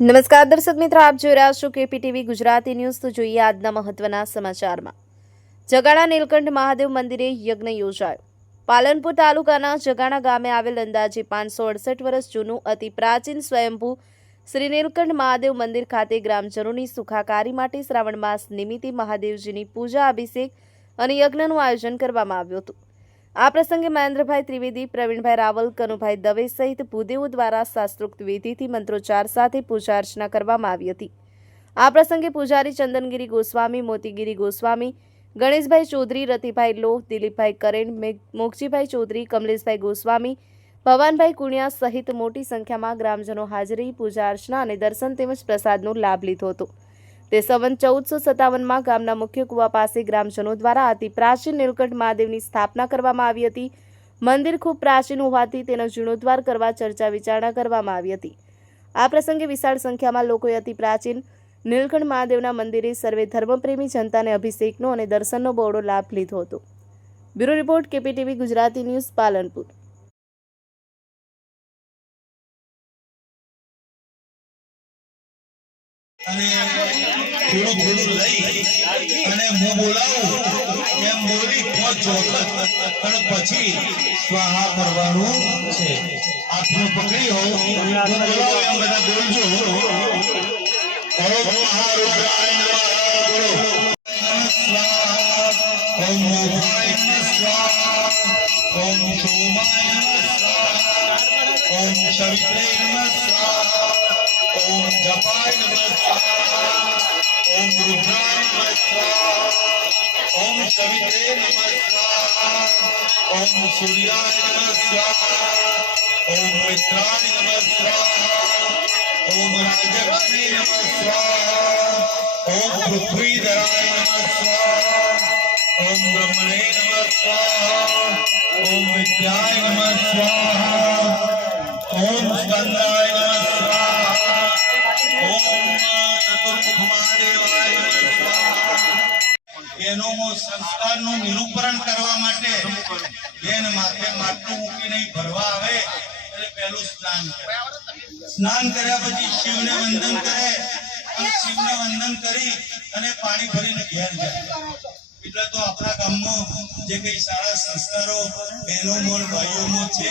નમસ્કાર, દર્શક મિત્રો, આપ જોઈ રહ્યા છો કેપીટીવી ગુજરાતી ન્યૂઝ. તો જોઈએ આજના મહત્વના સમાચારમાં. જગાણા નીલકંઠ મહાદેવ મંદિરે યજ્ઞ યોજાયો. પાલનપુર તાલુકાના જગાણા ગામે આવેલ અંદાજે પાંચસો અડસઠ વર્ષ જૂનું અતિ પ્રાચીન સ્વયંભૂ શ્રી નીલકંઠ મહાદેવ મંદિર ખાતે ગ્રામજનોની સુખાકારી માટે શ્રાવણ માસ નિમિત્તે મહાદેવજીની પૂજા, અભિષેક અને યજ્ઞનું આયોજન કરવામાં આવ્યું હતું. આ પ્રસંગે મહેન્દ્રભાઈ ત્રિવેદી, પ્રવીણભાઈ રાવલ, કનુભાઈ દવે સહિત ભૂદેવો દ્વારા શાસ્ત્રોક્ત વિધિથી મંત્રોચ્ચાર સાથે પૂજા અર્ચના કરવામાં આવી હતી. આ પ્રસંગે પૂજારી ચંદનગીરી ગોસ્વામી, મોતીગીરી ગોસ્વામી, ગણેશભાઈ ચૌધરી, રતિભાઈ લોહ, દિલીપભાઈ કરેણ મોગજીભાઈ ચૌધરી, કમલેશભાઈ ગોસ્વામી, ભવાનભાઈ કુણિયા સહિત મોટી સંખ્યામાં ગ્રામજનો હાજરી, પૂજા અર્ચના અને દર્શન તેમજ પ્રસાદનો લાભ લીધો હતો. તે સંવંત ચૌદસો સત્તાવનમાં ગામના મુખ્ય કુવા પાસે ગ્રામજનો દ્વારા અતિ પ્રાચીન નીલકંઠ મહાદેવની સ્થાપના કરવામાં આવી હતી. મંદિર ખૂબ પ્રાચીન હોવાથી તેનો જીર્ણોદ્ધાર કરવા ચર્ચા વિચારણા કરવામાં આવી હતી. આ પ્રસંગે વિશાળ સંખ્યામાં લોકોએ અતિ પ્રાચીન નીલકંઠ મહાદેવના મંદિરે સર્વે ધર્મપ્રેમી જનતાને અભિષેકનો અને દર્શનનો બહોળો લાભ લીધો હતો. Bureau report KPTV Gujarati news Palanpur. અને થોડું થોડું લઈ અને હું બોલાવું એમ બોલી પાંચ પણ પછી સ્વાહા કરવાનું છે. હાથમાં પકડી હો હું બોલાવું એમ બધા બોલજો. ઓમ ઓમ સ્વાહા. ઓમ સોમાય સ્વાહા. ઓમ સવિત્રે સ્વાહા. ઓમ સવિત્રે નમઃ સ્વાહા ઓમ સૂર્યાય નમઃ સ્વાહા ઓમ મિત્રાય નમઃ સ્વાહા ઓમ રાજક્ષમે નમઃ સ્વાહા ઓમ પૃથ્વીધરાય નમઃ સ્વાહા ઓમ બ્રહ્મણે નમઃ સ્વાહા ઓમ વિદ્યાય નમઃ સ્વાહા સંસ્કારનું નિરૂપણ કરવા માટે બેન માથે માટલું મૂકીને ભરવા આવે, એટલે પહેલું સ્નાન સ્નાન કર્યા પછી શિવને વંદન કરે શિવને વંદન કરી અને પાણી ભરીને ઘેર જાય. એટલે તો આપણા ગામમાં જે કઈ સારા સંસ્કારો, બહેનો મોલ ભાઈઓમાં છે,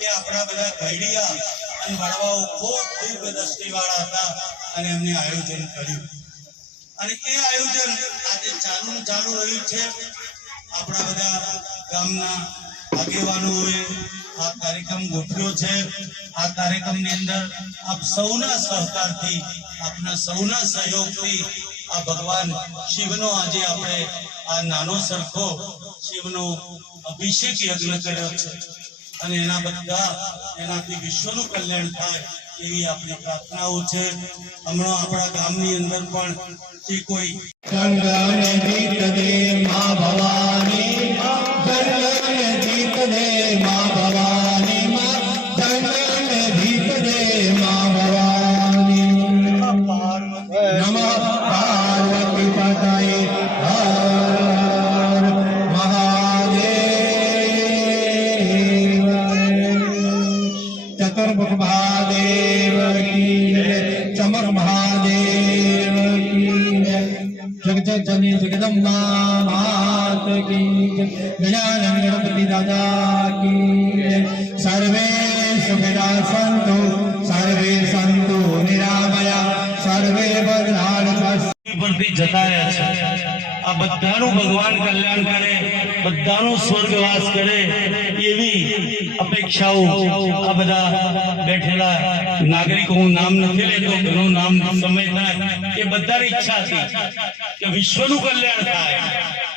એ આપણા બધા ઘડિયા અને વડવાઓ ખૂબ ખૂબ દ્રષ્ટિવાળા હતા અને એમને આયોજન કર્યું. અને એ આયોજન આજે ચાલુ ચાલુ રહ્યું છે. આપણા બધા ગામના આગેવાનોએ આ કાર્યક્રમ ગોઠવ્યો છે. આ કાર્યક્રમની અંદર આપ સૌના સહકારથી, આપના સૌના સહયોગથી આ ભગવાન શિવનો આજે આપણે આ નાનો સરખો શિવનો અભિષેક યજ્ઞ કર્યો છે. અને એના બધા, એનાથી વિશ્વનું કલ્યાણ થાય. એવી આપણી પ્રાર્થનાઓ છે. હમણાં આપણા ગામની અંદર પણ કોઈ ભવાની જગજનની જગદંબા માત કી જય. ગજાનન ગણપતિ દાદા કી. સર્વે સુખદા સંતો સર્વે સંતો નિરામયા સર્વે ભદ્રાણ પણ જતા રહ્યા છે આ બધાનું ભગવાન કલ્યાણ કરે, બધાનો સ્વર્ગવાસ કરે, એવી અપેક્ષાઓ આ બધા બેઠેલા નાગરિકો, હું નામ નથી લેતો, ઘણું નામ સમય થાય, એ બધાની ઈચ્છા છે કે વિશ્વનું કલ્યાણ થાય.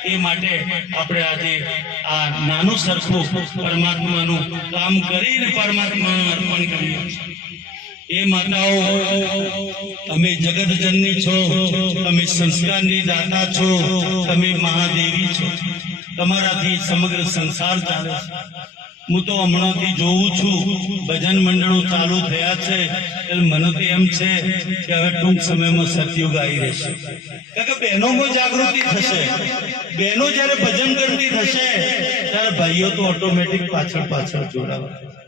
એ માટે આપણે આજે આ નાનું સરખું પરમાત્માનું કામ કરીને પરમાત્માનું અર્પણ કરીએ છીએ. એ માતાઓ, તમે જગત જનની છો, તમે સંસ્કારની દાતા છો, તમે મહાદેવી છો. તમારાથી સમગ્ર સંસાર ચાલે છે. હું તો હમણાંથી જોઉં છું, ભજન મંડળો ચાલુ થયા છે, એટલે મને તો એમ છે કે હવે ટૂંક સમયમાં સતયુગ આવી રહેશે. કારણ કે બહેનોમાં જાગૃતિ થશે. બહેનો જ્યારે ભજન કરતી થશે, ત્યારે ભાઈઓ તો ઓટોમેટિક પાછળ પાછળ જોડાવા.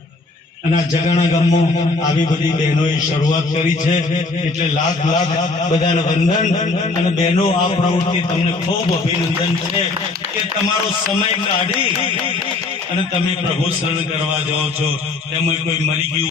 અને જગાણા ગામમાં આવી બધી બહેનોએ શરૂઆત કરી છે એટલે લાખ લાખ બધાને વંદન અને બહેનો આ પ્રવૃત્તિ તમને ખૂબ અભિનંદન છે કે તમારો સમય કાઢી અને તમે પ્રભુ શરણ કરવા જાઓ છો તેમાં કોઈ મરી ગયું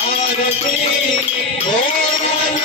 આરતી ભોળાનાથની